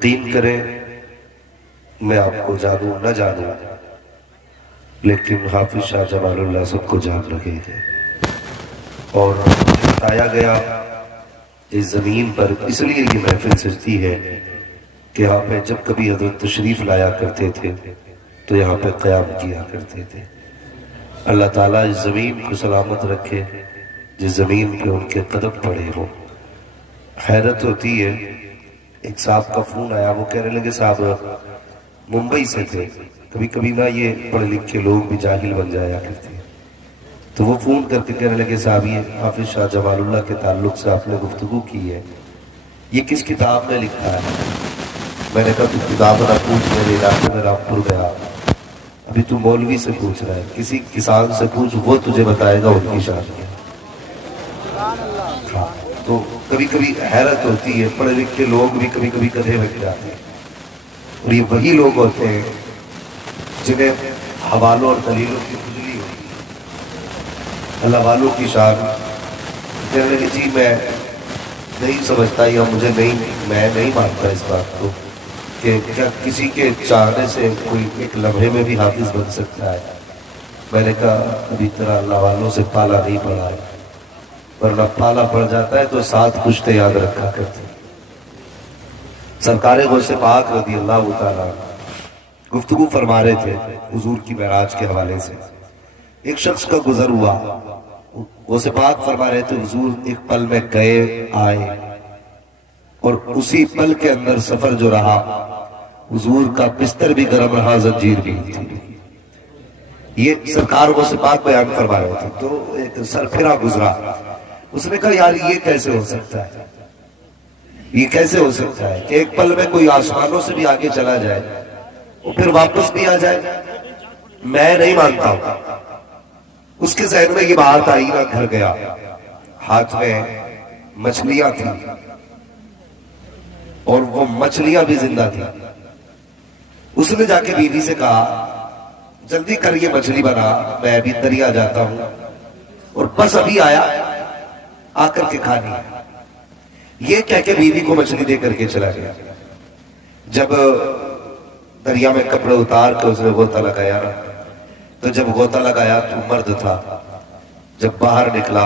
یقین کریں میں آپ کو جانوں نہ جانوں، لیکن حافظ شاہ جمال اللہ سب کو جان رکھے تھے. اور بتایا گیا اس زمین پر اس لیے یہ محفل سجتی ہے کہ یہاں پہ جب کبھی حضرت تشریف لایا کرتے تھے تو یہاں پہ قیام کیا کرتے تھے. اللہ تعالیٰ اس زمین کو سلامت رکھے جس زمین پہ ان کے قدم پڑے ہوں. حیرت ہوتی ہے، ایک صاحب کا فون آیا، وہ کہنے لگے صاحب ممبئی سے تھے. کبھی کبھی نہ یہ پڑھے لکھے لوگ بھی جاہل بن جایا کرتے ہیں، تو وہ فون کر کے کہنے لگے صاحب یہ حافظ شاہ جمال اللہ کے تعلق سے آپ نے گفتگو کی ہے، یہ کس کتاب میں لکھا ہے؟ میں نے کہا تو کتاب نہ پوچھ، میرے علاقے میں رامپور گیا، ابھی تو مولوی سے پوچھ رہا ہے، کسی کسان سے پوچھ، وہ تجھے بتائے گا ان کی شان کیا. تو کبھی کبھی حیرت ہوتی ہے، پڑھے لکھے لوگ بھی کبھی کبھی گدھے بن جاتے ہیں، اور یہ وہی لوگ ہوتے ہیں جنہیں حوالوں اور دلیلوں کی خجلی ہوتی ہے. اللہ والوں کی شان کہنے لگے جی میں نہیں سمجھتا، یا مجھے نہیں، میں نہیں مانتا اس بات کو کہ کیا کسی کے چاہنے سے کوئی ایک لمحے میں بھی حافظ بن سکتا ہے. میں نے کہا ابھی طرح اللہ والوں سے پالا نہیں پڑا ہے، ورنہ پالا پڑ جاتا ہے تو ساتھ کچھ یاد رکھا کرتے. سرکار غوث پاک رضی اللہ تعالیٰ گفتگو فرما رہے تھے حضور کی معراج کے حوالے سے. ایک شخص کا گزر ہوا، غوث پاک فرما رہے تھے حضور ایک پل میں گئے آئے، اور اسی پل کے اندر سفر جو رہا حضور کا بستر بھی گرم رہا، زنجیر بھی تھی. یہ سرکار غوث پاک بیان فرما رہے تھے. تو ایک سرپھرا گزرا، اس نے کہا یار یہ کیسے ہو سکتا ہے، یہ کیسے ہو سکتا ہے کہ ایک پل میں کوئی آسمانوں سے بھی آگے چلا جائے اور پھر واپس بھی آ جائے؟ میں نہیں مانتا ہوں. اس کے ذہن میں یہ بات آئی نہ، گھر گیا، ہاتھ میں مچھلیاں تھیں اور وہ مچھلیاں بھی زندہ تھیں. اس نے جا کے بیوی سے کہا جلدی کر یہ مچھلی بنا، میں ابھی دریا جاتا ہوں اور بس ابھی آیا، آ کر کے کھانی. یہ کہہ کے بیوی کو مچھلی دے کر کے چلا گیا. جب دریا میں کپڑے اتار کے اس نے غوطہ لگایا، تو جب غوطہ لگایا تو مرد تھا، جب باہر نکلا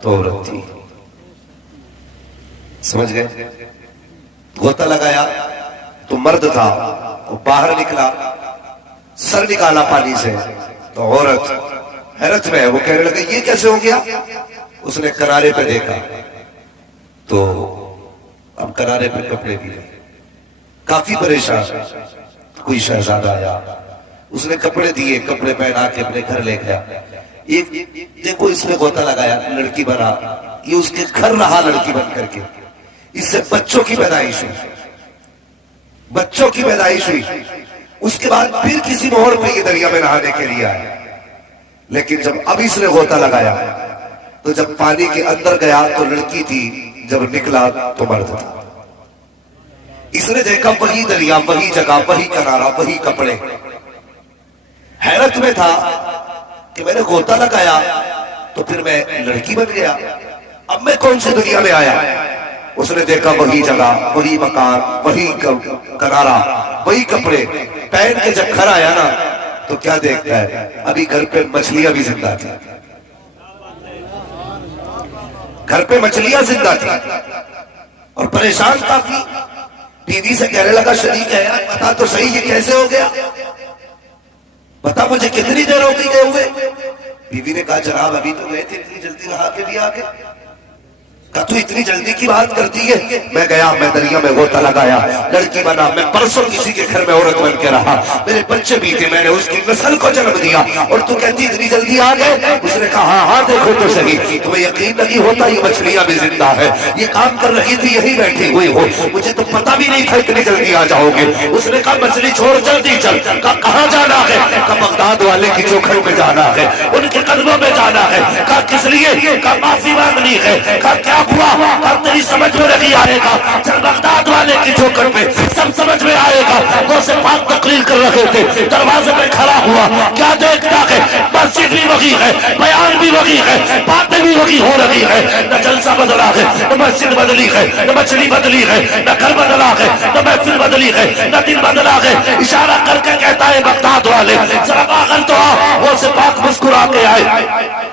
تو عورت تھی. سمجھ گئے؟ غوطہ لگایا تو مرد تھا، وہ باہر نکلا، سر نکالا پانی سے تو عورت. حیرت میں وہ کہنے لگا یہ کیسے ہو گیا؟ اس نے کنارے پہ دیکھا تو اب کنارے پہ کپڑے بھی نہیں. کافی پریشان. کوئی شہزادہ آیا، اس نے کپڑے دیے، کپڑے پہنا کے اپنے گھر لے گیا. ایک دیکھو اس نے غوطہ لگایا، لڑکی بنا، یہ اس کے گھر رہا لڑکی بن کر کے. اس سے بچوں کی پیدائش ہوئی، بچوں کی پیدائش ہوئی. اس کے بعد پھر کسی موڑ پہ یہ دریا میں نہانے کے لیے آیا. لیکن جب اب اس نے غوطہ لگایا تو جب پانی کے اندر گیا تو لڑکی تھی، جب نکلا تو مرد تھا. اس نے دیکھا وہی دریا، وہی جگہ، وہی کنارہ، وہی کپڑے. حیرت میں تھا کہ میں نے غوطہ لگایا تو پھر میں لڑکی بن گیا، اب میں کون سی دنیا میں آیا؟ اس نے دیکھا وہی جگہ، وہی مکان، وہی کنارہ، وہی کپڑے. پہن کے جب گھر آیا نا تو کیا دیکھتا ہے؟ ابھی گھر پہ مچھلیاں بھی زندہ تھی، گھر پہ مچھلیاں زندہ تھی. اور پریشان کافی. بیوی سے کہنے لگا شریک ہے بتا تو صحیح یہ کیسے ہو گیا، بتا مجھے کتنی دیر ہو گئی گئے ہوئے؟ بیوی نے کہا جناب ابھی تو گئے تھے، اتنی جلدی نہا کے بھی آ گئے. کہا تو اتنی جلدی کی بات کرتی ہے؟ میں گیا، میں دریا میں غوطہ لگایا، لڑکی بنا، میں پرسوں کسی کے گھر میں عورت بن کے رہا، میرے بچے بھی تھے، میں نے اس کی نسل کو جنم دیا، اور تو کہتی اتنی جلدی آ گئے؟ اس نے کہا ہاں ہاں دیکھو تو صحیح، تمہیں یقین نہیں ہوتا یہ مچھلیاں بھی زندہ ہے، یہ کام کر رہی تھی یہی بیٹھی ہوئی ہو، مجھے تو پتا بھی نہیں تھا اتنی جلدی آ جاؤ گے. اس نے کہا مچھلی چھوڑ جلدی چل. کہا کہاں جانا ہے؟ کہا بغداد والے کی چوکھٹ میں جانا ہے، ان کے قدموں میں جانا ہے. کہا کس لیے؟ کہا معافی مانگنی ہے. کہا کیا ہوا؟ تیری سمجھ میں نہیں آئے گا، چل بغداد والے کی چوکھٹ پہ سب سمجھ میں آئے گا. غوث پاک تقریر کر رہے تھے، دروازے پہ کھڑا ہوا، کیا دیکھتا ہے؟ بس مسجد بھی وہی ہے، بیان بھی وہی ہے، باتیں بھی وہی ہو رہی ہے، نہ جلسہ بدلا ہے، نہ مسجد بدلی ہے، نہ مچھلی بدلی ہے، نہ گھر بدلا ہے، نہ محفل بدلی ہے، نہ دن بدلا ہے۔ اشارہ کر کے کہتا ہے بغداد والے ذرا باہر تو آؤ، وہ سے پاک مسکرا کے آئے،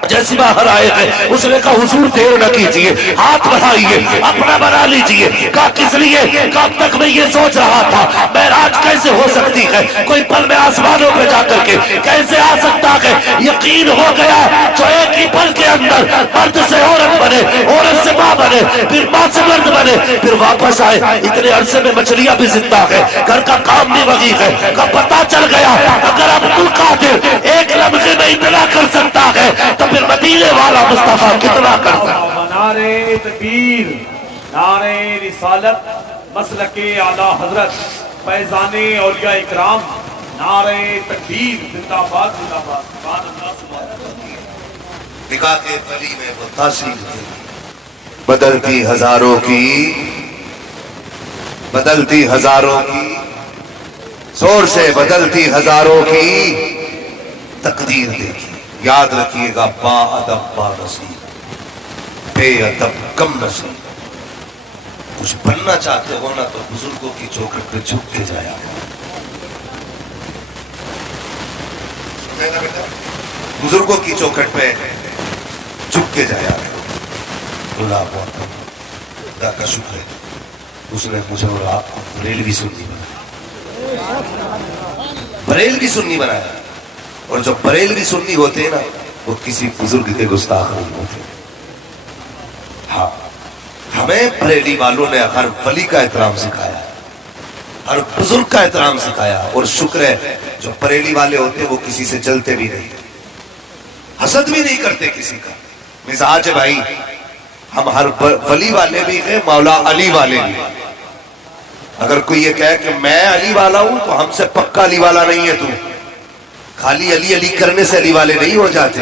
جیسی باہر آئے ہیں اس نے کہا حضور دیر نہ کیجئے، ہاتھ بڑھائیے، اپنا بنا لیجئے۔ کہا کس لیے؟ کہا اب تک میں یہ سوچ رہا تھا معراج کیسے ہو سکتی ہے، کوئی پل میں آسمانوں پہ جا کر کے کیسے آ سکتا ہے۔ یقین ہو گیا جو ایک ہی پل کے اندر مرد سے عورت بنے، عورت سے ماں بنے، پھر ماں سے مرد بنے، پھر واپس آئے، اتنے عرصے میں مچھلیاں بھی زندہ ہے، گھر کا کام بھی وہی ہے۔ کا پتہ چل گیا اگر عبد القادر ایک لمحے میں اتنا کر سکتا ہے تو پھر مدینے والا مصطفیٰ کتنا کر سکتا ہے۔ نعرہ تکبیر، نعرہ رسالت، مسلک اعلی حضرت، فیضان اولیاء اکرام، نعرہ تکبیر، زندہ باد زندہ باد، سبحان اللہ سبحان اللہ۔ نگاہ کے ولی میں وہ تاثیر تھی بدلتی ہزاروں کی، بدلتی ہزاروں کی، زور سے بدلتی ہزاروں کی تقدیر دیکھی۔ یاد رکھیے گا با ادب با نصیب، بے ادب کم نصیب۔ کچھ بننا چاہتے ہو نا تو بزرگوں کی چوکھٹ پہ جھک کے جایا بزرگوں کی چوکھٹ پہ جھک کے جایا اللہ بہت خدا کا شکر ہے اس نے مجھے اور آپ کو بریلوی سنی بنایا، بریلوی سنی بنایا۔ اور جو بریلوی سنی ہوتے ہیں نا وہ کسی بزرگ کے گستاخ نہیں ہوتے۔ ہاں ہمیں بریلی والوں نے ہر ولی کا احترام سکھایا، ہر بزرگ کا احترام سکھایا، اور شکر ہے جو بریلی والے ہوتے ہیں وہ کسی سے جلتے بھی نہیں، حسد بھی نہیں کرتے کسی کا۔ مزاج ہے بھائی، ہم ہر ولی والے بھی ہیں، مولا علی والے بھی۔ اگر کوئی یہ کہے کہ میں علی والا ہوں تو ہم سے پکا علی والا نہیں ہے، تو خالی علی علی کرنے سے علی والے نہیں ہو جاتے۔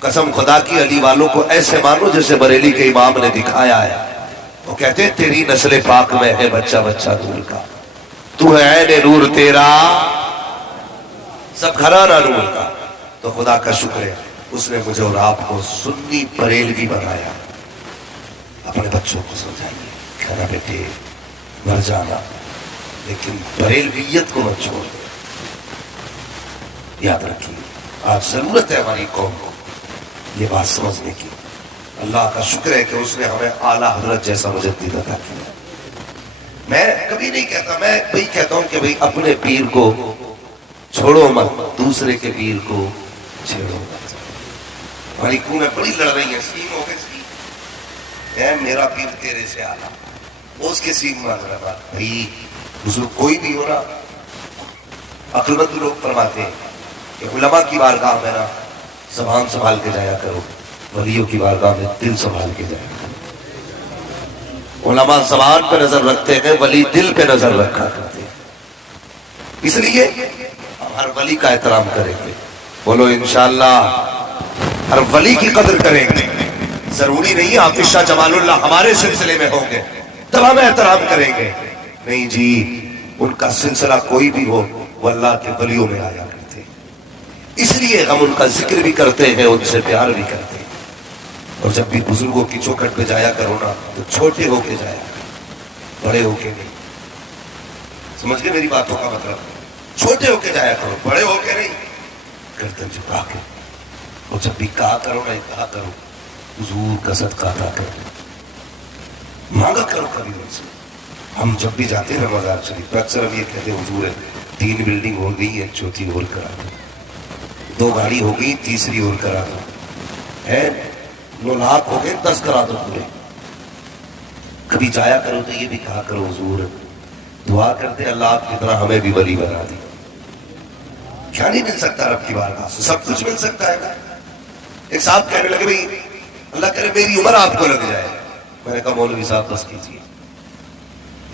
قسم خدا کی علی والوں کو ایسے مانو جیسے بریلی کے امام نے دکھایا ہے۔ وہ کہتے ہیں تیری نسل پاک میں ہے بچہ بچہ نور کا، تو ہے عین نور تیرا سب گھرانہ نور کا۔ تو خدا کا شکر ہے اس نے مجھے اور آپ کو سنی بریلوی بنایا۔ اپنے بچوں کو سمجھائیے کہنا بیٹے مر جانا لیکن بریلویت کو مت چھوڑ۔ یاد رکھیے آج ضرورت ہے ہماری قوم کو یہ بات سمجھنے کی۔ اللہ کا شکر ہے کہ اس نے ہمیں اعلیٰ حضرت جیسا مجدد عطا کیا۔ میں کبھی نہیں کہتا، میں بھئی کہتا ہوں کہ بھئی اپنے پیر کو چھوڑو مت، دوسرے کے پیر کو چھیڑو مت۔ ہماری قومیں بڑی لڑ رہی ہیں، سیم ہو گئے سیم، اے میرا پیر تیرے سے اعلیٰ، وہ اس کے سیم مانگ رہا۔ بھئی بزرگ کوئی بھی ہو رہا، عقل مند لوگ فرماتے ہیں کہ علماء کی بارگاہ میں نا زبان سنبھال کے جایا کرو، ولیوں کی بارگاہ میں دل سنبھال کے جایا کرو۔ علماء زبان پہ نظر رکھتے ہیں، ولی دل پہ نظر رکھا کرتے ہیں۔ اس لیے ہم ہر ولی کا احترام کریں گے، بولو انشاءاللہ ہر ولی کی قدر کریں گے۔ ضروری نہیں حافظ شاہ جمال اللہ ہمارے سلسلے میں ہوں گے تب ہم احترام کریں گے، نہیں جی، ان کا سلسلہ کوئی بھی ہو وہ اللہ کے ولیوں میں آیا کرتے ہیں، اس لیے ہم ان کا ذکر بھی کرتے ہیں، ان سے پیار بھی کرتے ہیں۔ اور جب بھی بزرگوں کی چوکھٹ پہ جایا کرو نا تو چھوٹے ہو کے جایا کرو، بڑے ہو کے نہیں۔ سمجھ گئے میری باتوں کا مطلب؟ چھوٹے ہو کے جایا کرو، بڑے ہو کے نہیں، گردن جھکا کے۔ اور جب بھی کہا کرو نا کہا کرو حضور کا صدقہ ادا کرو، مانگا کرو کبھی ان سے۔ ہم جب بھی جاتے ہیں مزار شریف اکثر ہم یہ کہتے ہیں حضور ہے 3 بلڈنگ ہو گئی ہے، چوتھی اور کرا دو، 2 گاڑی ہو گئی، تیسری اور کرا دو، ہے 9 لاکھ ہو گئے 10 کرا دو پورے۔ کبھی جایا کرو تو یہ بھی کہا کرو حضور دعا کرتے اللہ آپ کی طرح ہمیں بھی ولی بنا دی۔ کیا نہیں مل سکتا رب کی بارگاہ سے؟ سب کچھ مل سکتا ہے نا۔ ایک صاحب کہنے لگے بھئی اللہ کرے میری عمر آپ کو لگ جائے۔ میں نے کہا مولوی صاحب بس کیجیے،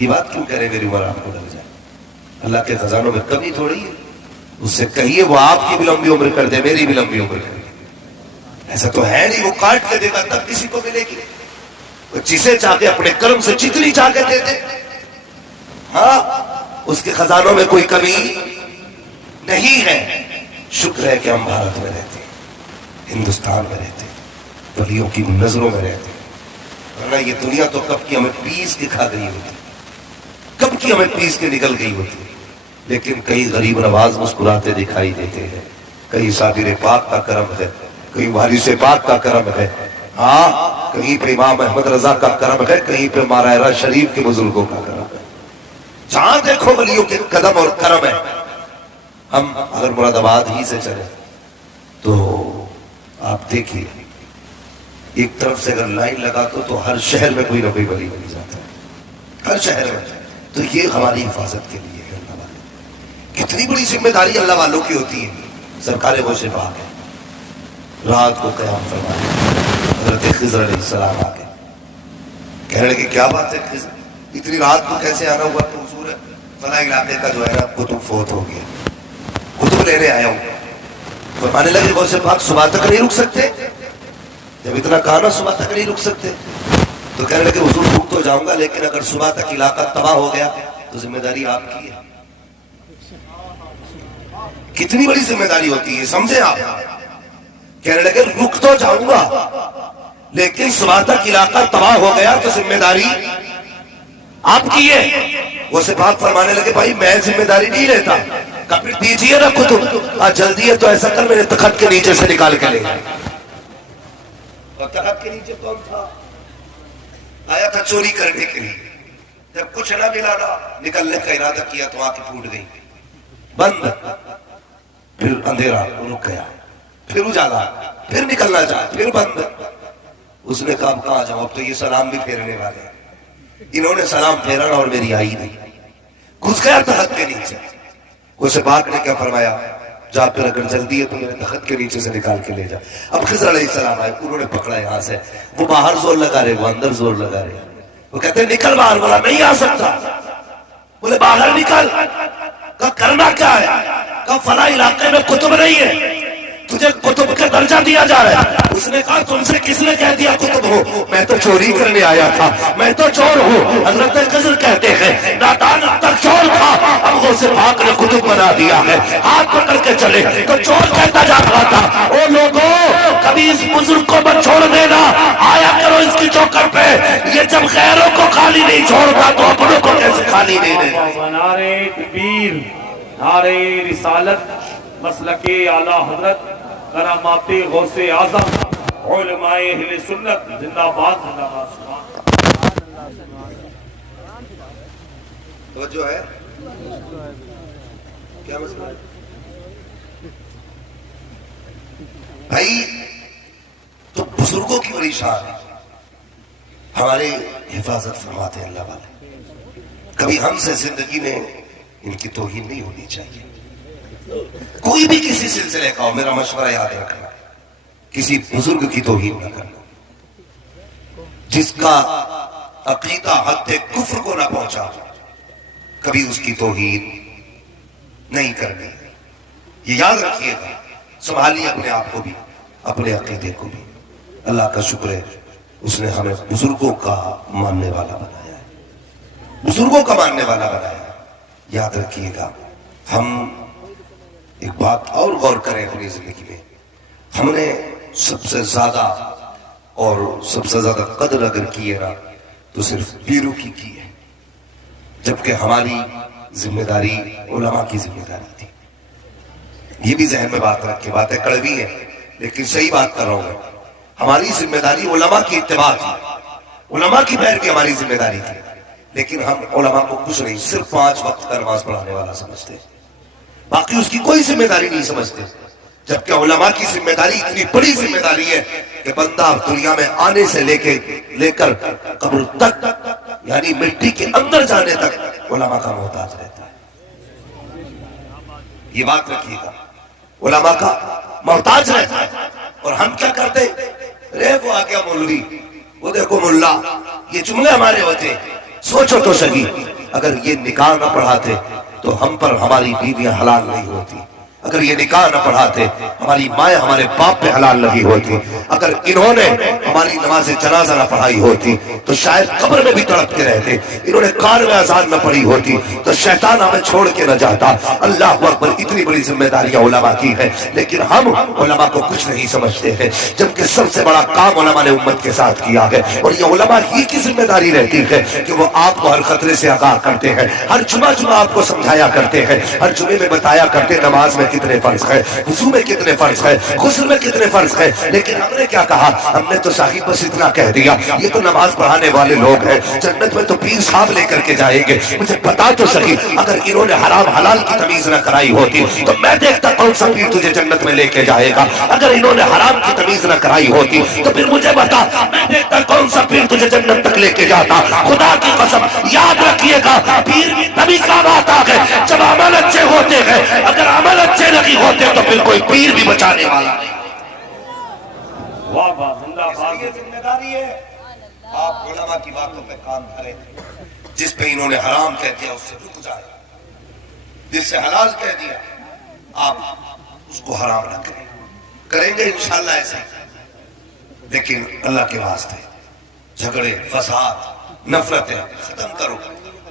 یہ بات کیوں کہہ رہے میری عمر آپ کو لگ جائے؟ اللہ کے خزانوں میں کمی تھوڑی ہے، اس سے کہیے وہ آپ کی بھی لمبی عمر کر دے، میری بھی لمبی عمر کر دے۔ ایسا تو ہے نہیں وہ کاٹ کے دے گا تب کسی کو ملے گی، وہ جسے چاہ کے اپنے کرم سے جتنی چاہ کے دے دے، ہاں اس کے خزانوں میں کوئی کمی نہیں ہے۔ شکر ہے کہ ہم بھارت میں رہتے ہیں، ہندوستان میں رہتے، ولیوں کی نظروں میں رہتے، ورنہ یہ دنیا تو کب کی ہمیں پیس کے کھا گئی ہوتی، کب کی ہمیں پیس کے نکل گئی ہوتی. لیکن کئی غریب نواز مسکراتے دکھائی دیتے ہیں، کہیں صابر پاک کا کرم ہے، کہیں وارث پاک کا کرم ہے، ہاں کہیں پہ امام احمد رضا کا کرم ہے، کہیں پہ مارائرہ شریف کے بزرگوں کا کرم ہے. جہاں دیکھو ولیوں کے قدم اور کرم ہے. ہم اگر مراد آباد ہی سے چلیں تو آپ دیکھیے ایک طرف سے اگر لائن لگا تو ہر شہر میں کوئی نہ کوئی ولی بن جاتا ہے، ہر شہر میں. تو یہ ہماری حفاظت کے لیے ہے. اللہ والے کتنی بڑی ذمہ داری اللہ والوں کی ہوتی ہے. سرکار غوث پاک ہے، رات کو قیام فرمایا، حضرت خضر علیہ السلام آ گئے، کہنے لگے کیا بات ہے خضر، اتنی رات کو کیسے آنا ہوا؟ تو حضور فلاں علاقے کا جو ہے نا کتب فوت ہو گیا، کتب لینے آیا ہوں. فرمانے لگے غوث پاک صبح تک نہیں رک سکتے؟ جب اتنا کہا نا صبح تک نہیں رک سکتے، تو کہنے لگے حضور رک تو جاؤں گا، لیکن اگر صبح تک علاقہ تباہ ہو گیا تو ذمہ داری آپ کی ہے. کتنی بڑی ذمہ داری ہوتی ہے، سمجھے آپ. کہنے لگے رک تو جاؤں گا لیکن صبح تک علاقہ تباہ ہو گیا تو ذمہ داری آپ کی ہے. وہ سے بات فرمانے لگے بھائی میں ذمہ داری نہیں لیتا، کبھی دیجیے نا کتب، جلدی ہے تو ایسا کر میرے تخت کے نیچے سے نکال کے لے. اور تخت کے نیچے کون تھا؟ آیا تھا چوری کرنے کے لیے. جب کچھ نہ ملا نا نکلنے کا ارادہ کیا تو آنکھ پھوٹ گئی، بند، پھر اندھیرا رک گیا، پھر اجالا، پھر نکلنا چاہا، پھر بند. اس نے کہا کہاں جاؤ، اب تو یہ سلام بھی پھیرنے والے ہیں. انہوں نے سلام پھیرا اور میری آئی نہیں، گھس گیا تخت کے نیچے. اسے پاک نے کیا فرمایا، جا پھر اگر جلدی ہے تو میرے تخت کے نیچے سے نکال کے لے جا. اب خضر علیہ السلام آئے، انہوں نے پکڑا یہاں سے، وہ باہر زور لگا رہے، وہ اندر زور لگا رہے. وہ کہتے ہیں نکل باہر. بولا نہیں آ سکتا. بولے باہر نکل. کہا کرنا کیا ہے؟ کہا فلاں علاقے میں کتب نہیں ہے، تجھے کتب کا درجہ دیا جا رہا ہے. اس نے کہا تم سے کس نے کہہ دیا کتب ہو؟ میں تو چوری کرنے آیا تھا، میں تو چور ہوں. حضرت خضر کہتے ہیں نادان اب تک چور تھا، اب غوث پاک نے کتب بنا دیا ہے. ہاتھ پکڑ کے چلے تو چور کہتا جا رہا تھا او لوگوں کبھی اس بزرگ کو مت چھوڑ دینا، آیا کرو اس کی چوکٹ پہ. یہ جب غیروں کو خالی نہیں چھوڑتا تو اپنوں کو کیسے خالی نہیں دے. نعرہ تکبیر، نعرہ رسالت، مسلک اعلی حضرت کرامات غوث اعظم، علماء اہل سنت، زندہ باد زندہ باد. توجہ ہے کیا مسئلہ ہے بھائی؟ تو بزرگوں کی بڑی شان ہے، ہمارے حفاظت فرماتے ہیں اللہ والے. کبھی ہم سے زندگی میں ان کی توہین نہیں ہونی چاہیے. کوئی بھی کسی سلسلے کا ہو، میرا مشورہ یاد رکھنا، کسی بزرگ کی توہین نہ کرنا. جس کا عقیدہ حد کفر کو نہ پہنچا کبھی اس کی توہین نہیں کرنی. یہ یاد رکھیے گا. سنبھالیے اپنے آپ کو بھی، اپنے عقیدے کو بھی. اللہ کا شکر ہے اس نے ہمیں بزرگوں کا ماننے والا بنایا ہے، بزرگوں کا ماننے والا بنایا ہے. یاد رکھیے گا. ہم ایک بات اور غور کریں اپنی زندگی میں، ہم نے سب سے زیادہ اور سب سے زیادہ قدر اگر کی ہے نا تو صرف پیروں کی ہے، جبکہ ہماری ذمہ داری علماء کی ذمہ داری تھی. یہ بھی ذہن میں بات رکھیں، باتیں کڑوی ہیں لیکن صحیح بات کر رہا ہوں میں. ہماری ذمہ داری علماء کی اتباع تھی، علماء کی پیروی ہماری ذمہ داری تھی. لیکن ہم علماء کو کچھ نہیں، صرف 5 وقت کا نماز پڑھانے والا سمجھتے، باقی اس کی کوئی ذمہ داری نہیں سمجھتے. جبکہ علماء کی ذمہ داری اتنی بڑی ذمہ داری ہے کہ بندہ دنیا میں آنے سے لے کر قبر تک، یعنی مٹی کے اندر جانے تک علماء کا محتاج رہتا ہے. یہ بات رکھیے گا، علماء کا محتاج رہتا ہے. اور ہم کیا کرتے؟ رے وہ آ گیا مولوی، وہ دیکھو ملا. یہ جملے ہمارے ہوتے. سوچو تو صحیح، اگر یہ نکاح نہ پڑھاتے تو ہم پر ہماری بیویاں حلال نہیں ہوتی. اگر یہ نکاح نہ پڑھاتے ہماری مائیں ہمارے باپ پہ حلال لگی ہوتی، اگر انہوں نے ہماری نماز جنازہ نہ پڑھائی ہوتی تو شاید قبر میں بھی تڑپتے رہتے، انہوں نے کان میں اذان نہ پڑھی ہوتی تو شیطان ہمیں چھوڑ کے نہ جاتا۔ اللہ اکبر، اتنی بڑی ذمہ داریاں علماء کی ہیں، لیکن ہم علماء کو کچھ نہیں سمجھتے ہیں، جبکہ سب سے بڑا کام علماء نے امت کے ساتھ کیا ہے، اور یہ علماء ہی کی ذمہ داری رہتی ہے کہ وہ آپ کو ہر خطرے سے آگاہ کرتے ہیں، ہر جمعہ آپ کو سمجھایا کرتے ہیں، ہر جمعے میں بتایا کرتے ہیں نماز میں کتنے فرض ہے، وضو میں کتنے فرض ہے، غسل میں کتنے فرض ہے۔ لیکن ہم نے کیا کہا؟ ہم نے تو صاحب بس اتنا کہہ دیا، یہ تو نماز پڑھانے والے لوگ ہیں، جنت میں تو پیر صاحب لے کر کے جائیں گے۔ مجھے بتا تو صحیح، اگر انہوں نے حرام حلال کی تمیز نہ کرائی ہوتی تو میں دیکھتا کون سا پیر تجھے جنت میں لے کے جائے گا۔ اگر انہوں نے حرام کی تمیز نہ کرائی ہوتی تو پھر مجھے بتا، میں دیکھتا کون سا پیر تجھے جنت تک لے کے جاتا۔ خدا کی قسم یاد رکھیے گا، پیر بھی تبھی کام آتا ہے جب عمل اچھے ہوتے ہیں، اگر عمل اچھے نہیں ہوتے تو پھر کوئی پیر بھی بچانے والا نہیں۔ واہ واہ، زندہ باد۔ یہ ذمہ داری ہے، آپ علماء کی باتوں پہ کام کریں، جس پہ انہوں نے حرام کہہ دیا اس سے رک جائیں، جس سے حلال کہہ دیا آپ اس کو حرام نہ کریں۔ کریں گے انشاءاللہ ایسے، لیکن اللہ کے واسطے جھگڑے، فساد، نفرتیں ختم کرو،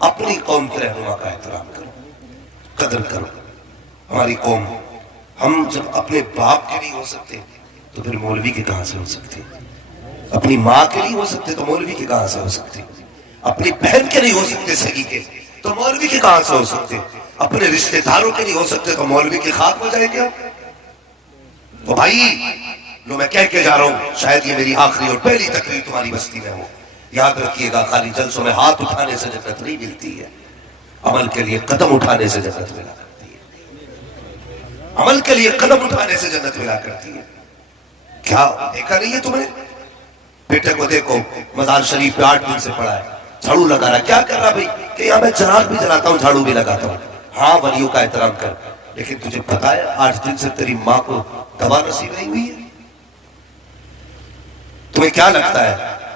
اپنی قوم کے رہنما کا احترام کرو، قدر کرو۔ ہماری قوم، ہم جب اپنے باپ کے نہیں ہو سکتے تو پھر مولوی کے کہاں سے ہو سکتے؟ اپنی ماں کے نہیں ہو سکتے تو مولوی کے کہاں سے ہو سکتے؟ اپنی بہن کے نہیں ہو سکتے سگی کے تو مولوی کے کہاں سے ہو سکتے؟ اپنے رشتہ داروں کے نہیں ہو سکتے تو مولوی کے خاک ہو جائیں گے؟ تو بھائی لو، میں کہہ کے جا رہا ہوں، شاید یہ میری آخری اور پہلی تقریر تمہاری بستی میں ہو، یاد رکھیے گا، خالی جلسوں میں ہاتھ اٹھانے سے جنت نہیں ملتی ہے، عمل کے لیے قدم اٹھانے سے جنت ملا کرتی ہے، عمل کے لیے قدم اٹھانے سے جنت ملا کرتی ہے۔ کیا دیکھا نہیں ہے تم نے؟ بیٹے کو دیکھو، مزار شریف پہ 8 دن سے پڑا ہے، جھاڑو لگا رہا ہے، کیا کر رہا بھائی؟ کہ یہاں میں چراغ بھی جلاتا ہوں، جھاڑو بھی لگاتا ہوں۔ ہاں، ولیوں کا احترام کر، لیکن تجھے پتا ہے 8 دن سے تیری ماں کو دوا نصیب نہیں ہوئی ہے؟ تمہیں کیا لگتا ہے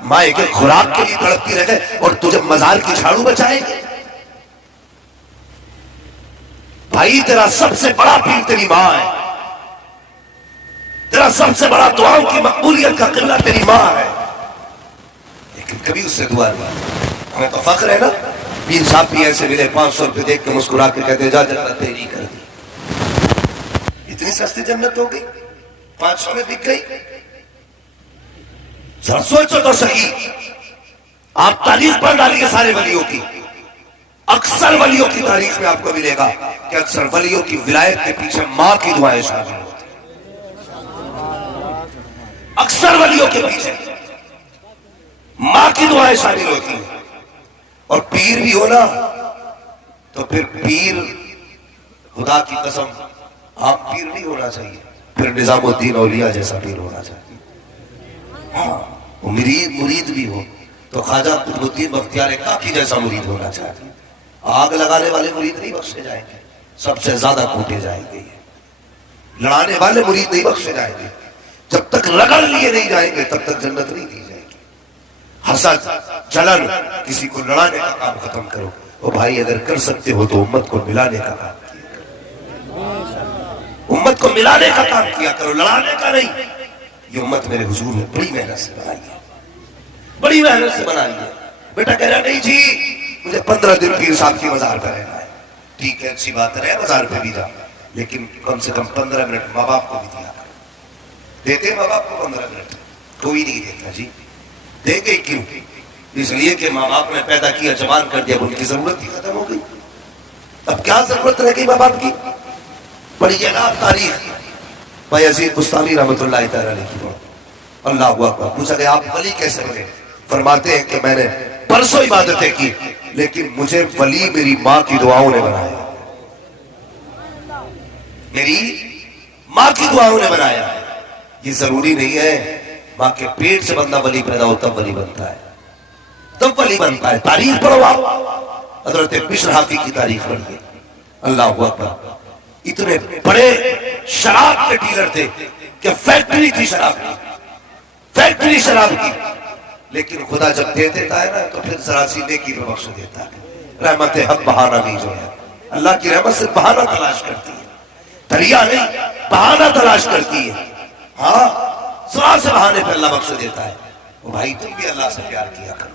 ماں ایک خوراک کے لیے تڑپتی رہ گئے اور تجھے مزار کی جھاڑو بچائے گی؟ بھائی تیرا سب سے بڑا پیر تیری ماں ہے، تیرا سب سے بڑا دعاؤں کی مقبولیت کا قلہ تیری ماں ہے، لیکن کبھی اس سے دعا نہیں۔ ہمیں تو فخر ہے نا، پیر صاحب بھی ایسے ملے، 500 روپے دیکھ کے مسکرا کے کہتے جا جنت تیری کر دی۔ اتنی سستی جنت ہو گئی، 500 میں بک گئی۔ ذرا سوچو تو صحیح، آپ تاریخ پڑھ ڈالیے سارے ولیوں کی، اکثر ولیوں کی تاریخ میں آپ کو ملے گا کہ اکثر ولیوں کی ولایت کے پیچھے ماں کی دعائیں شامل ہوتی ہیں، اکثر ولیوں کے پیچھے ماں کی دعائیں شامل ہوتی ہیں۔ اور پیر بھی ہونا تو پھر پیر، خدا کی قسم آپ پیر نہیں ہونا چاہیے، پھر نظام الدین اولیاء جیسا پیر ہونا چاہیے۔ ہاں، وہ مرید بھی ہو تو خواجہ قطب الدین بختیار کاکی جیسا مرید ہونا چاہیے۔ آگ لگانے والے مرید نہیں بخشے جائیں گے، سب سے زیادہ کوٹے جائیں گے، لڑانے والے مرید نہیں بخشے جائیں گے، جب تک رگڑ لیے نہیں جائیں گے تب تک جنت نہیں دی جائے گی۔ حسد، جلن، کسی کو لڑانے کا کام ختم کرو۔ وہ بھائی اگر کر سکتے ہو تو امت کو ملانے کا کام کیا کرو، امت کو ملانے کا کام کیا کرو، لڑانے کا نہیں۔ یہ امت میرے حضور نے بڑی محنت سے بنائی ہے، بڑی محنت سے بنائی ہے۔ بیٹا کہہ رہا نہیں جی مجھے 15 دن پیر صاحب کی مزار پہ رہنا ہے، ٹھیک ہے، اچھی بات ہے، مزار پہ بھی جا، لیکن کم سے کم 15 منٹ ماں باپ کو بھی دیا کر۔ دیتے ماں باپ کو 15 منٹ؟ کوئی نہیں دیتا جی۔ دیں گے کیوں؟ اس لیے کہ ماں باپ نے پیدا کیا، جوان کر دیا، ان کی ضرورت ہی ختم ہو گئی، اب کیا ضرورت رہ گئی ماں باپ کی؟ پڑھیے نا آپ تاریخ، بھائی عزیز بستانی رحمۃ اللہ تعالیٰ علیہ کی بات، اللہ اکبر۔ پوچھا کہ آپ ولی کیسے بنے؟ فرماتے ہیں کہ میں نے پرسوں عبادتیں کی لیکن مجھے ولی میری ماں کی دعاؤں نے بنایا، میری ماں کی دعاؤں نے بنایا۔ یہ ضروری نہیں ہے ماں کے پیٹ سے بندہ ولی پیدا ہو تب ولی بنتا ہے، تب ولی بنتا ہے۔ تاریخ پڑھو آپ، حضرت بشر حافی کی تاریخ پڑھیے، اللہ اکبر۔ اتنے بڑے شراب کے ڈیلر تھے کہ فیکٹری تھی شراب کی، فیکٹری شراب کی، لیکن خدا جب دے دیتا ہے نا تو پھر ذرا سی نیکی پہ بخش دیتا ہے۔ رحمت حق بہانہ نہیں جو ہے، اللہ کی رحمت سے بہانہ تلاش کرتی ہے۔ دریا نہیں بہانہ تلاش کرتی ہے. ہاں ذرا سے بہانے پہ اللہ بخش دیتا ہے. وہ بھائی تم بھی اللہ سے پیار کیا کرو.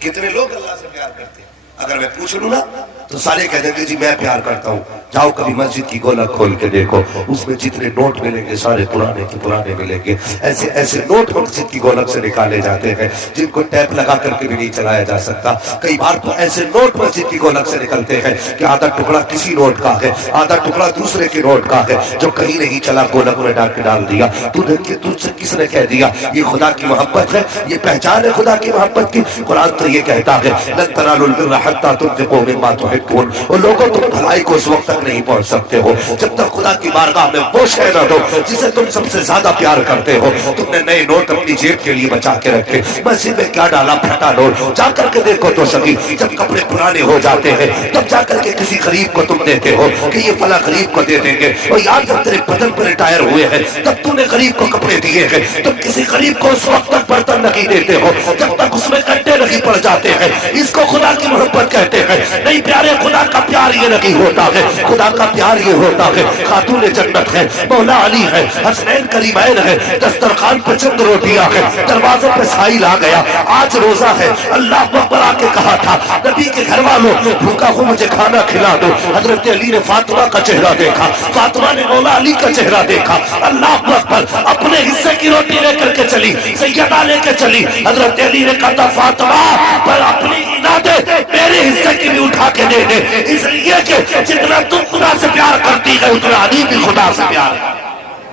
کتنے لوگ اللہ سے پیار کرتے ہیں؟ اگر میں پوچھ لوں نا تو سارے کہہ دیں گے جی میں پیار کرتا ہوں. جاؤ کبھی مسجد کی گولک کھول کے دیکھو, اس میں جتنے نوٹ ملیں گے سارے پرانے کے پرانے ملیں گے. ایسے ایسے نوٹ مسجد کی گولک سے نکالے جاتے ہیں جن کو ٹیپ لگا کر کے بھی نہیں چلایا جا سکتا. کئی بار تو ایسے نوٹ مسجد کی گولک سے نکلتے ہیں کہ آدھا ٹکڑا کسی نوٹ کا ہے, آدھا ٹکڑا دوسرے کے نوٹ کا ہے جو کہیں نہیں چلا, گولک میں ڈال کے ڈال دیا. تجھ سے کس نے کہہ دیا یہ خدا کی محبت ہے؟ یہ پہچان ہے خدا کی محبت کی. قرآن تو یہ کہتا ہے لن تنالوا البر حتى تنفقوا مما تحبون. اور لوگوں تم بھلائی کو اس وقت تک نہیں پہنچ سکتے ہو جب تک خدا کی بارگاہ میں وہ شے نہ دو جسے تم سب سے زیادہ پیار کرتے ہو. تم نے نئے نوٹ اپنی جیب کے لیے بچا کے رکھے, مسجد میں کیا ڈالا پھٹا نوٹ. جا کر کے دیکھو تو سکی جب کپڑے پرانے ہو جاتے ہیں تب جا کر کے کسی غریب کو تم دیتے ہو کہ یہ فلاں غریب کو دے دیں گے. اور یار جب تیرے بدن پر ریٹائر ہوئے ہیں تب تم نے غریب کو کپڑے دیے ہیں. تم کسی غریب کو اس وقت تک برتن نہیں دیتے ہو جب تک اس میں کنٹے نہیں پڑ جاتے ہیں. اس کو خدا کی محبت کہتے ہیں. نہیں پیارے, خدا کا پیار یہ نہیں ہوتا ہے. خدا کا پیار یہ ہوتا ہے خاتون جنت ہے, مولا علی ہے, حسنین کریمین ہے, دسترخوان پہ چند روٹیاں ہے, دروازوں پہ سائل آ گیا, آج روزہ ہے, اللہ اکبر آ کے کہا تھا نبی کے گھر والوں بھوکا ہوں مجھے کھانا کھلا دو. حضرت علی نے فاطمہ کا چہرہ دیکھا, فاطمہ نے مولا علی کا چہرہ دیکھا. اللہ اکبر اپنے حصے کی روٹی لے کر کے چلی, سیدہ لے کے چلی. حضرت علی نے کہا تھا فاطمہ پر اپنی نہ دے, میرے حصے کی بھی اٹھا کے دے دے, اس لیے کہ جتنا تم خدا سے پیار کرتی ہے اتنا علی بھی خدا سے پیار ہے.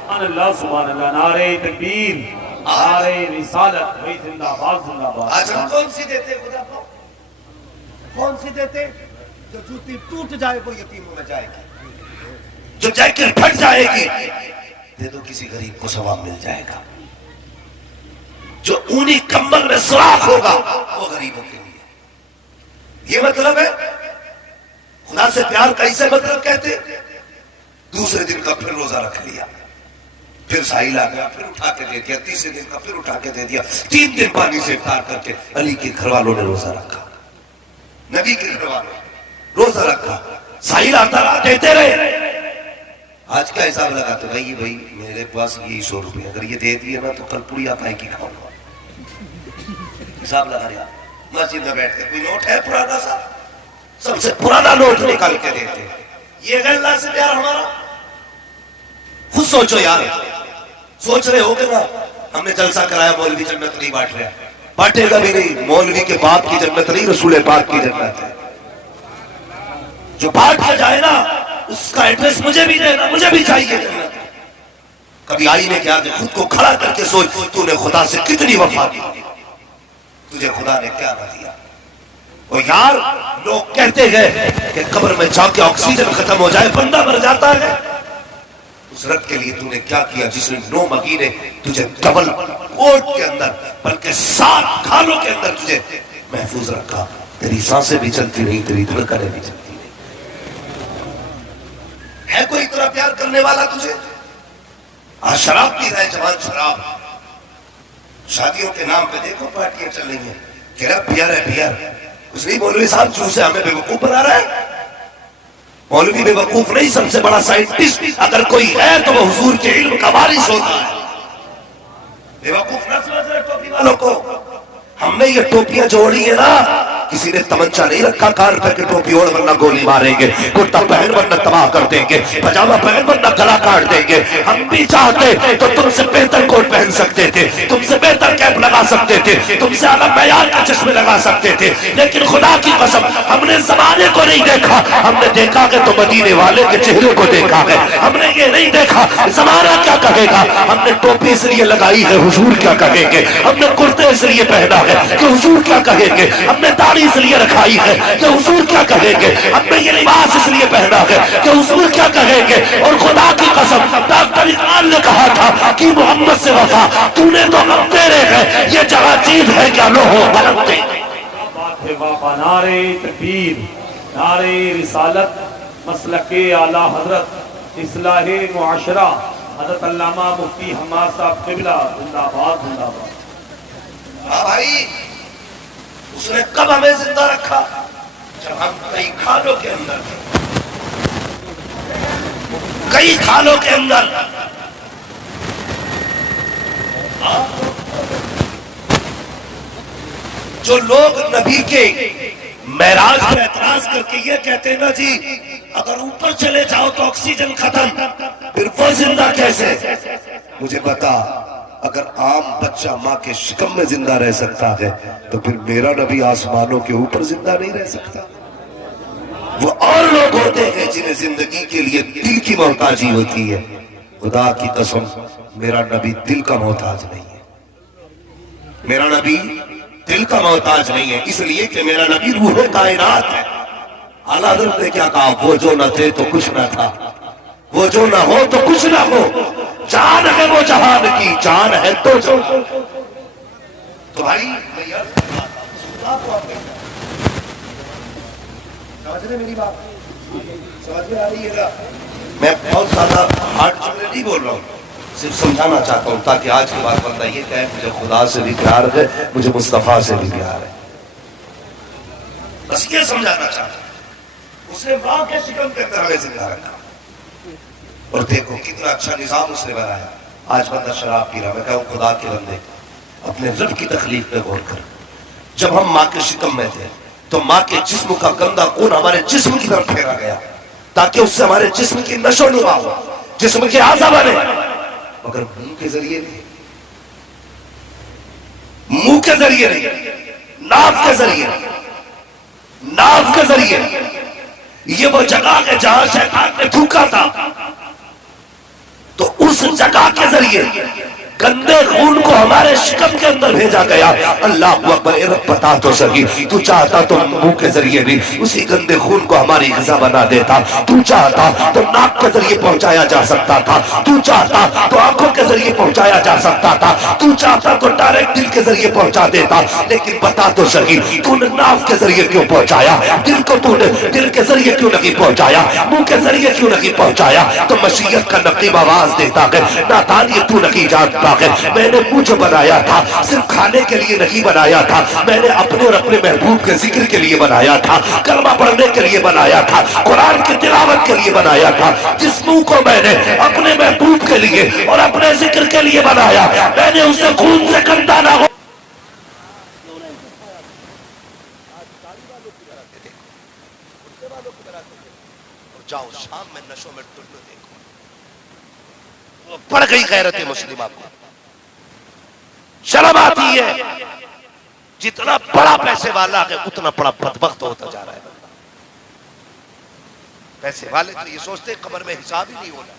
سبحان اللہ سبحان اللہ. نعرہ تکبیر, نعرہ رسالت, بھائی زندہ باد زندہ باد. آج ہم کون سی دیتے خدا کو؟ کون سی دیتے؟ جو جوتی ٹوٹ جائے وہ یتیموں میں جائے گی, جو جیکٹ پھٹ جائے گی دے دو کسی غریب کو ثواب مل جائے گا, جو اونی کمبل میں سوراخ ہوگا وہ غریبوں کے لیے. یہ مطلب ہے خدا سے پیار کا اسے مطلب کہتے. دوسرے دن کا پھر روزہ رکھ لیا, پھر ساحل آ گیا, پھر اٹھا کے دے دیا, تیسرے دن کا پھر اٹھا کے دے دیا, 3 دن پانی سے افطار کر کے علی کے گھر والوں نے روزہ رکھا, نبی کے گھر والوں روزہ رکھا, ساحل آتا رہا, دیتے رہے. آج کا حساب لگاتے بھائی میرے پاس یہی 100 روپے, اگر یہ دے دیے نا تو کل پوری آپ کی کھاؤں گا. حساب لگا رہا مسجد میں بیٹھ کے کوئی نوٹ ہے پرانا سا, سب سے پرانا نوٹ نکال کے دیتے. یہ ہے اللہ سے پیار ہمارا. خود سوچو یار, سوچ رہے ہو کہ نا ہم نے جلسہ کرایا مولوی جنت نہیں بانٹ رہا, بانٹے گا بھی نہیں. مولوی کے باپ کی جنت نہیں, رسول پاک کی جنت ہے. جو بانٹ کے جائے نا اس کا ایڈریس مجھے بھی دینا, مجھے بھی چاہیے جنت. کبھی آئینے کے آگے خود کو کھڑا کر کے سوچ تو نے خدا سے کتنی وفا کی, تجھے خدا نے کیا نہ دیا. وہ یار لوگ کہتے ہیں کہ قبر میں جا کے آکسیجن ختم ہو جائے بندہ مر جاتا ہے. اس رب کے لیے تو نے کیا کیا جس نے 9 مہینے تجھے ڈبل کوٹ کے اندر بلکہ 7 کھالوں کے اندر تجھے محفوظ رکھا. تیری سانسیں بھی چلتی نہیں, تیری دھڑکنیں بھی چلتی نہیں. ہے کوئی اتنا پیار کرنے والا تجھے؟ آج شراب پی رہا ہے جوان, شراب. شادیوں کے نام پہ دیکھو پارٹیاں چل رہی ہیں کہ رب بیئر ہے بیئر. اس لیے مولوی صاحب چوسے ہمیں بے وقوف بنا رہا ہے. مولوی بے وقوف نہیں, سب سے بڑا سائنٹسٹ اگر کوئی ہے تو وہ حضور کے علم کا وارث ہوتا ہے. بے وقوف نہ سمجھ رہے ٹوپی والوں کو. ہم نے یہ ٹوپیاں جوڑی ہیں نا, کسی نے تمنچا نہیں رکھا کار پہ کہ ٹوپی اوڑھ ورنہ گولی ماریں گے, کرتا پہن ورنہ تباہ کر دیں گے, پجامہ پہن ورنہ گلا کاٹ دیں گے. ہم بھی چاہتے تو تم سے بہتر کوٹ پہن سکتے تھے, تم سے بہتر کیپ لگا سکتے تھے, تم سے اعلیٰ معیار کے چشمے لگا سکتے تھے, لیکن خدا کی قسم ہم نے زمانے کو نہیں دیکھا. ہم نے دیکھا کہ تو مدینے والے کے چہرے کو دیکھا ہے. ہم نے یہ نہیں دیکھا زمانہ کیا کہے گا. ہم نے ٹوپی اس لیے لگائی ہے حضور کیا کہیں گے, ہم نے کرتے اس لیے پہنا ہے کہ حضور کیا کہیں گے, ہم نے داڑھی اس لیے رکھائی ہے کہ حضور کیا کہیں گے, ہم نے یہ لباس اس لیے پہنا ہے کہ حضور کیا کہیں گے. اور خدا کی قسم ڈاکٹر اقبال نے کہا تھا کہ محمد سے وفا تو نے تو ہم تیرے ہیں, یہ جگہ چیز ہے کیا لوہو بلندے. نعرہ تکبیر, نعرہ رسالت, مسلک اعلیٰ حضرت, اصلاح معاشرہ, حضرت علامہ مفتی حماد صاحب قبلہ زندہ باد زندہ باد. ہاں بھائی, اس نے کب ہمیں زندہ رکھا؟ جب ہم کئی کھالوں کے اندر تھے. کئی کھالوں کے اندر جو لوگ نبی کے معراج پر اعتراض کر کے یہ کہتے ہیں نا جی اگر اوپر چلے جاؤ تو آکسیجن ختم، پھر وہ زندہ کیسے؟ مجھے بتا، اگر عام بچہ ماں کے شکم میں زندہ رہ سکتا ہے تو پھر میرا نبی آسمانوں کے اوپر زندہ نہیں رہ سکتا؟ وہ اور لوگ ہوتے ہیں جنہیں زندگی کے لیے دل کی محتاجی ہوتی ہے، خدا کی قسم میرا نبی دل کا محتاج نہیں ہے، میرا نبی دل کا محتاج نہیں ہے، اس لیے کہ میرا نبی روح کائنات ہے۔ اعلیٰ حضرت نے کیا کہا؟ وہ جو نہ تھے تو کچھ نہ تھا، وہ جو نہ ہو تو کچھ نہ ہو، جان ہے وہ جہان کی، جان ہے تو جو تو بھائی سمجھ رہے میری بات؟ سمجھ میں آ رہی ہے؟ میں بہت زیادہ ہارڈ چیزیں نہیں بول رہا ہوں، صرف سمجھانا چاہتا ہوں تاکہ آج کے بعد بندہ یہ کہے مجھے خدا سے بھی پیار ہے، مجھے مصطفیٰ سے بھی پیار ہے، بس یہ سمجھانا چاہتا ہوں۔ اس نے ماں کے شکم کے اندر ہمیں زندہ رکھا، اور دیکھو کتنا اچھا نظام اس نے بنایا۔ آج بندہ شراب پی رہا، میں کہوں خدا کے بندے اپنے رب کی تخلیق پہ غور کر۔ جب ہم ماں کے شکم میں تھے تو ماں کے جسم کا گندا خون ہمارے جسم کی طرف پھیرا گیا تاکہ اس سے ہمارے جسم کی نشو و نما ہو، جسم کے اعضا بنے، مگر منہ کے ذریعے نہیں، منہ کے ذریعے نہیں، ناف کے ذریعے، ناف کے ذریعے۔ یہ وہ جگہ ہے جہاں شیطان نے تھوکا تھا، تو اس جگہ کے ذریعے گندے خون کو ہمارے شکم کے اندر بھیجا گیا۔ اللہ اکبر، اے رب بتا تو صحیح، تو چاہتا تو منہ کے ذریعے بھی اسی گندے خون کو ہماری غذا بنا دیتا، تو چاہتا تو ناک کے ذریعے پہنچایا جا سکتا تھا، تو چاہتا تو آنکھوں کے ذریعے پہنچایا جا سکتا تھا، تو چاہتا تو ڈائریکٹ دل کے ذریعے پہنچا دیتا، لیکن بتا تو صحیح تو نے ناف کے ذریعے کیوں پہنچایا؟ دل کو تو نے دل کے ذریعے کیوں نہیں پہنچایا؟ منہ کے ذریعے کیوں نہیں پہنچایا؟ تو مشیت کا نقیب آواز دیتا ہے، نادان یہ تو نہیں جانتا ہے، میں نے مجھ بنایا تھا صرف کھانے کے لیے نہیں بنایا تھا، میں نے اپنے اور اپنے محبوب کے ذکر کے لیے بنایا تھا، کلمہ پڑھنے کے لیے بنایا تھا، قرآن کی تلاوت کے لیے بنایا تھا۔ جس منہ کو میں نے اپنے محبوب کے لیے اور اپنے ذکر کے لیے بنایا، میں نے اسے خون سے گندا نہ ہو۔ جاؤ شام میں نشوں میں ٹلو دیکھو، پڑ گئی غیرت مسلمہ کو، شرم آتی ہے۔ جتنا بڑا پیسے والا ہے اتنا بڑا بدبخت ہوتا جا رہا ہے۔ پیسے والے تو یہ سوچتے قبر میں حساب ہی نہیں ہونا،